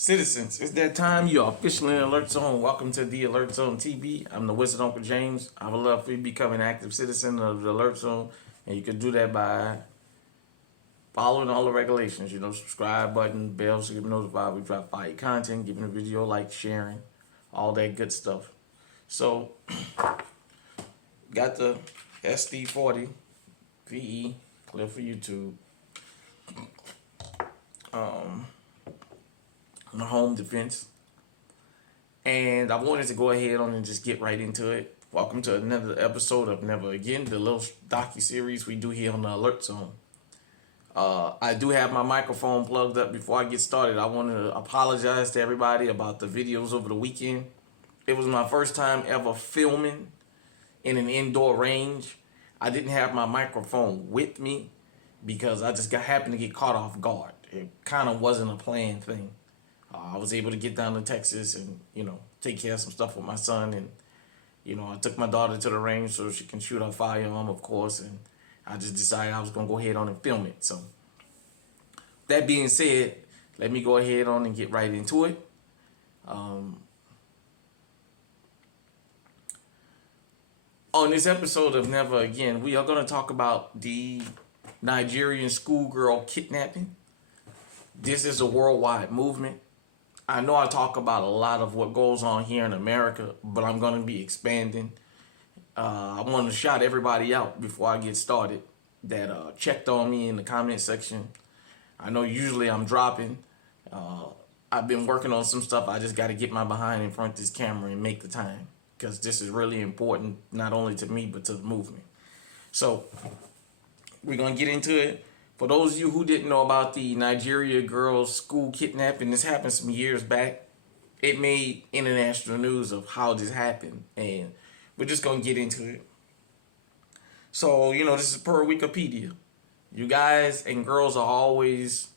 Citizens, it's that time. You are officially in Alert Zone. Welcome to the Alert Zone TV. I'm the Wizard Uncle James. I would love for you to become an active citizen of the Alert Zone, and you can do that by following all the regulations. Subscribe button, bell so you get notified we drop fire content, giving the video like, sharing, all that good stuff. So, got the SD40 VE clear for YouTube. My home defense, and I wanted to go ahead on and just get right into it. Welcome to another episode of Never Again, the little docu-series we do here on the Alert Zone. I do have my microphone plugged up. Before I get started, I want to apologize to everybody about the videos over the weekend. It was my first time ever filming in an indoor range. I didn't have my microphone with me because I just happened to get caught off guard. It kind of wasn't a planned thing. I was able to get down to Texas and, take care of some stuff with my son. And, I took my daughter to the range so she can shoot her firearm, of course. And I just decided I was going to go ahead on and film it. So, that being said, let me go ahead on and get right into it. On this episode of Never Again, we are going to talk about the Nigerian schoolgirl kidnapping. This is a worldwide movement. I know I talk about a lot of what goes on here in America, but I'm going to be expanding. I want to shout everybody out before I get started that checked on me in the comment section. I know usually I'm dropping. I've been working on some stuff. I just got to get my behind in front of this camera and make the time because this is really important, not only to me, but to the movement. So we're going to get into it. For those of you who didn't know about the Nigeria girls' school kidnapping, this happened some years back. It made international news of how this happened, and we're just going to get into it. So, this is per Wikipedia. You guys and girls are always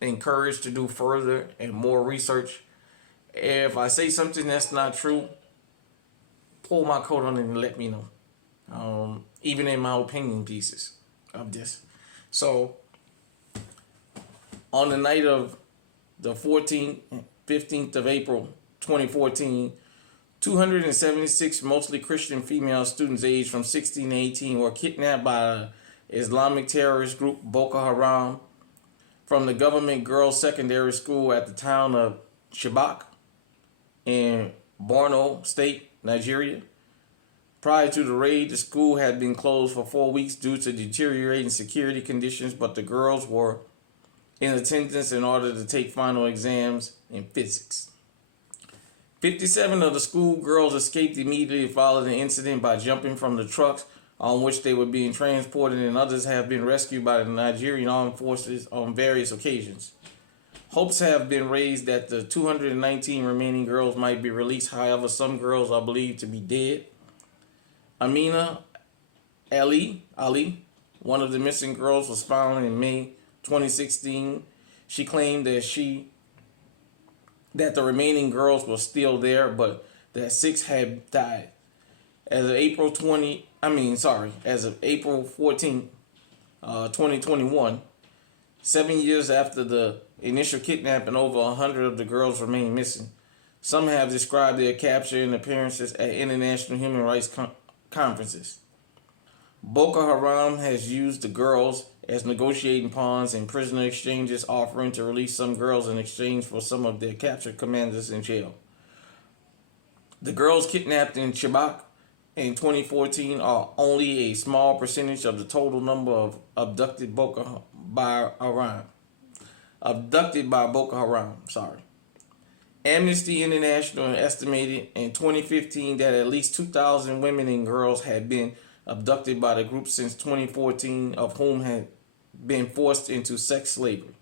encouraged to do further and more research. If I say something that's not true, pull my coat on and let me know. Even in my opinion pieces of this. So, on the night of the 15th of April, 2014, 276 mostly Christian female students aged from 16 to 18 were kidnapped by Islamic terrorist group Boko Haram from the government girls' secondary school at the town of Chibok in Borno State, Nigeria. Prior to the raid, the school had been closed for 4 weeks due to deteriorating security conditions, but the girls were in attendance in order to take final exams in physics. 57 of the school girls escaped immediately following the incident by jumping from the trucks on which they were being transported, and others have been rescued by the Nigerian armed forces on various occasions. Hopes have been raised that the 219 remaining girls might be released. However, some girls are believed to be dead. Amina Ali, one of the missing girls, was found in May 2016. She claimed that the remaining girls were still there, but that 6 had died. As of April 14, 2021, 7 years after the initial kidnapping, over 100 of the girls remain missing. Some have described their capture and appearances at international human rights conferences. Boko Haram has used the girls as negotiating pawns in prisoner exchanges, offering to release some girls in exchange for some of their captured commanders in jail. The girls kidnapped in Chibok in 2014 are only a small percentage of the total number of abducted by Boko Haram. Amnesty International estimated in 2015 that at least 2,000 women and girls had been abducted by the group since 2014, of whom had been forced into sex slavery.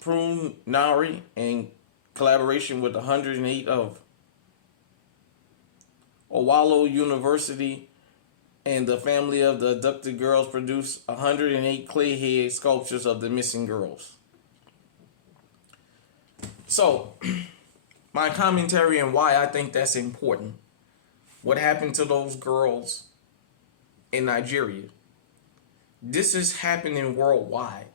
Prune Nari, in collaboration with 108 of Owalo University and the family of the abducted girls, produced 108 clay head sculptures of the missing girls. So, my commentary and why I think that's important. What happened to those girls in Nigeria? This is happening worldwide.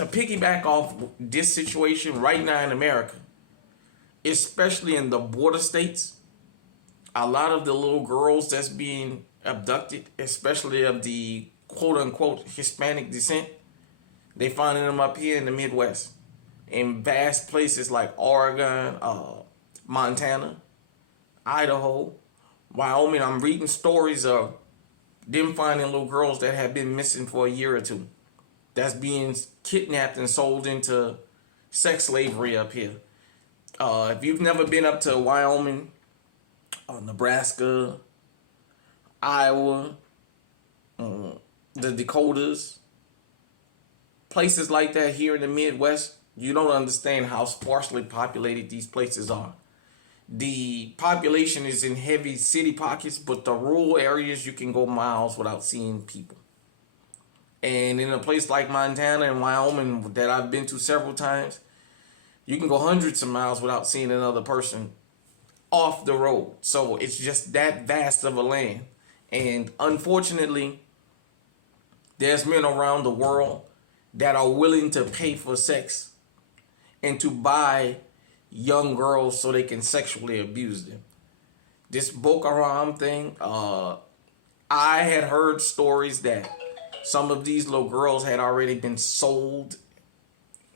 to piggyback off this situation right now in America, especially in the border states, a lot of the little girls that's being abducted, especially of the quote unquote Hispanic descent, they finding them up here in the Midwest, in vast places like Oregon, Montana, Idaho, Wyoming. I'm reading stories of them finding little girls that have been missing for a year or two, that's being kidnapped and sold into sex slavery up here. If you've never been up to Wyoming, Nebraska, Iowa, the Dakotas, places like that here in the Midwest, you don't understand how sparsely populated these places are. The population is in heavy city pockets, but the rural areas you can go miles without seeing people. And in a place like Montana and Wyoming that I've been to several times, you can go hundreds of miles without seeing another person off the road. So it's just that vast of a land. And unfortunately, there's men around the world that are willing to pay for sex and to buy young girls so they can sexually abuse them. This Boko Haram thing, I had heard stories that some of these little girls had already been sold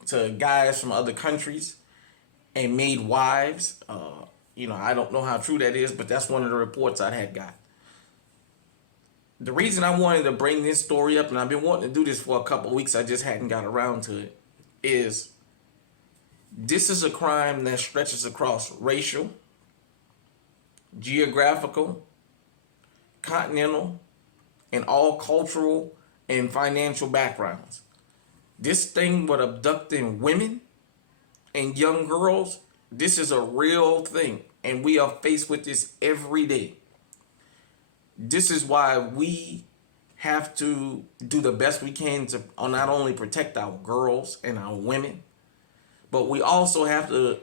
to guys from other countries and made wives. I don't know how true that is, but that's one of the reports I had got. The reason I wanted to bring this story up, and I've been wanting to do this for a couple of weeks, I just hadn't got around to it, is this is a crime that stretches across racial, geographical, continental, and all cultural and financial backgrounds. This thing with abducting women and young girls, this is a real thing, and we are faced with this every day. This is why we have to do the best we can to not only protect our girls and our women, but we also have to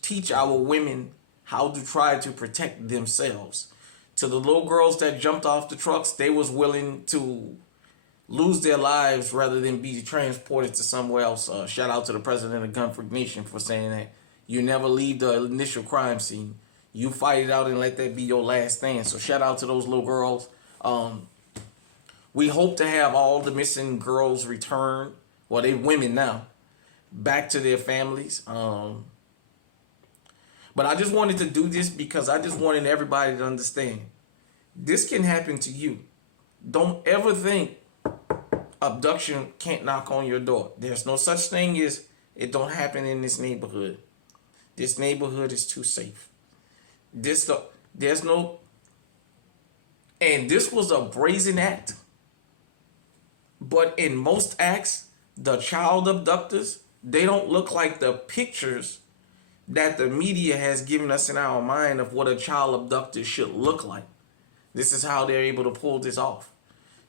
teach our women how to try to protect themselves. To the little girls that jumped off the trucks, they was willing to lose their lives rather than be transported to somewhere else. Shout out to the president of Gun Freak Nation for saying that you never leave the initial crime scene. You fight it out and let that be your last stand. So shout out to those little girls. We hope to have all the missing girls return. Well, they women now, back to their families. But I just wanted to do this because I just wanted everybody to understand this can happen to you. Don't ever think abduction can't knock on your door. There's no such thing as it don't happen in this neighborhood. This neighborhood is too safe. There's no, and this was a brazen act. But in most acts, the child abductors, they don't look like the pictures that the media has given us in our mind of what a child abductor should look like. This is how they're able to pull this off.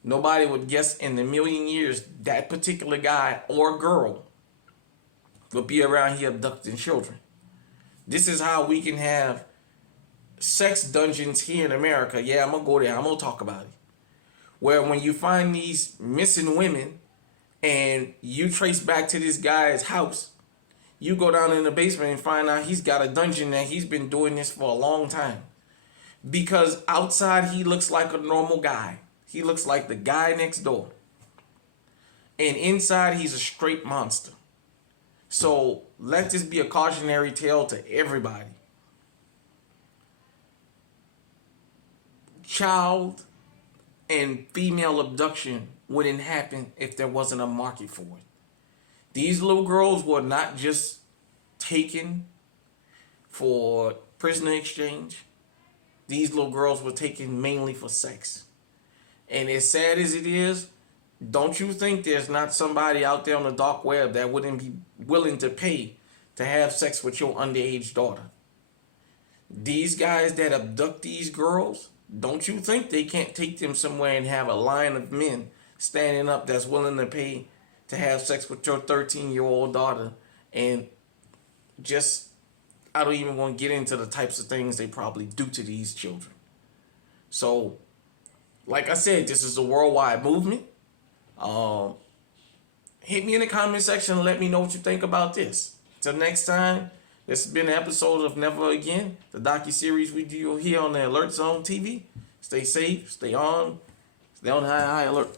Nobody would guess in a million years that particular guy or girl would be around here abducting children. This is how we can have sex dungeons here in America. Yeah, I'm going to go there. I'm going to talk about it. Where when you find these missing women and you trace back to this guy's house, you go down in the basement and find out he's got a dungeon that he's been doing this for a long time. Because outside he looks like a normal guy. He looks like the guy next door. And inside he's a straight monster. So let this be a cautionary tale to everybody. Child and female abduction wouldn't happen if there wasn't a market for it. These little girls were not just taken for prisoner exchange. These little girls were taken mainly for sex. And as sad as it is, don't you think there's not somebody out there on the dark web that wouldn't be willing to pay to have sex with your underage daughter? These guys that abduct these girls, don't you think they can't take them somewhere and have a line of men standing up that's willing to pay to have sex with your 13-year-old daughter? And just, I don't even want to get into the types of things they probably do to these children. So, like I said, this is a worldwide movement. hit me in the comment section and let me know what you think about this. Till next time, this has been an episode of Never Again, the docu-series we do here on the Alert Zone TV. Stay safe, stay on high alert.